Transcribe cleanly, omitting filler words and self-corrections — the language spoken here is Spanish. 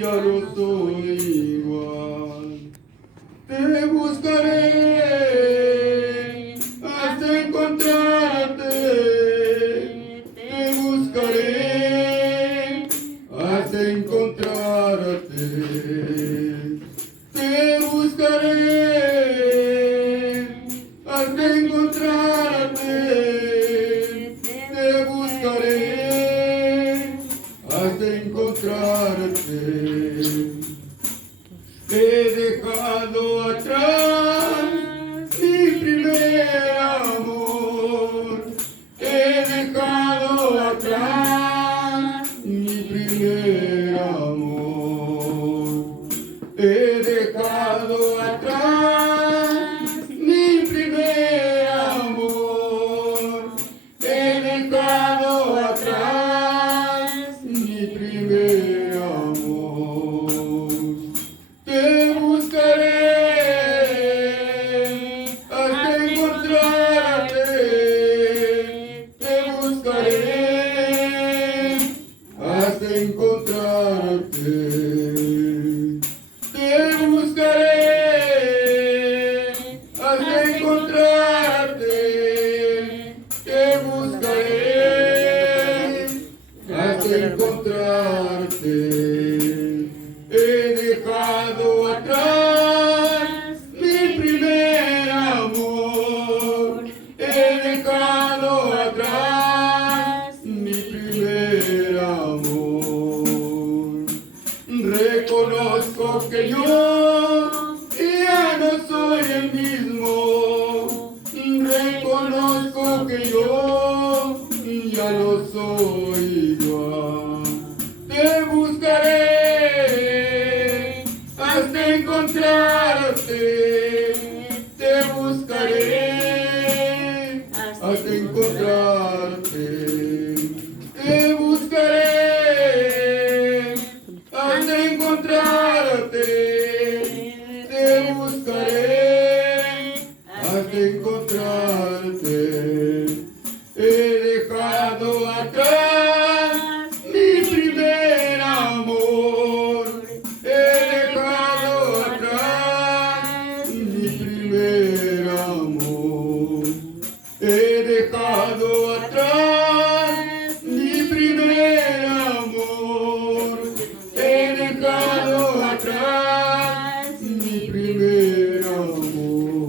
ya no soy igual. Te buscaré hasta encontrarte. Te buscaré hasta encontrarte. Te buscaré hasta encontrarte. Te buscaré hasta encontrarte. He dejado atrás mi primer amor. He dejado atrás mi primer amor. He dejado atrás mi primer amor. He dejado atrás mi primer amor. Te buscaré hasta encontrarte. Te buscaré hasta encontrarte. Te buscaré hasta encontrarte. Te buscaré hasta encontrarte. He dejado atrás mi primer amor. He dejado atrás mi primer amor. Reconozco que yo ya no soy el mismo. Reconozco que yo ya no soy igual. Te buscaré hasta encontrarte. Te buscaré hasta encontrarte. Te buscaré hasta encontrarte. Te buscaré hasta encontrarte. He dejado atrás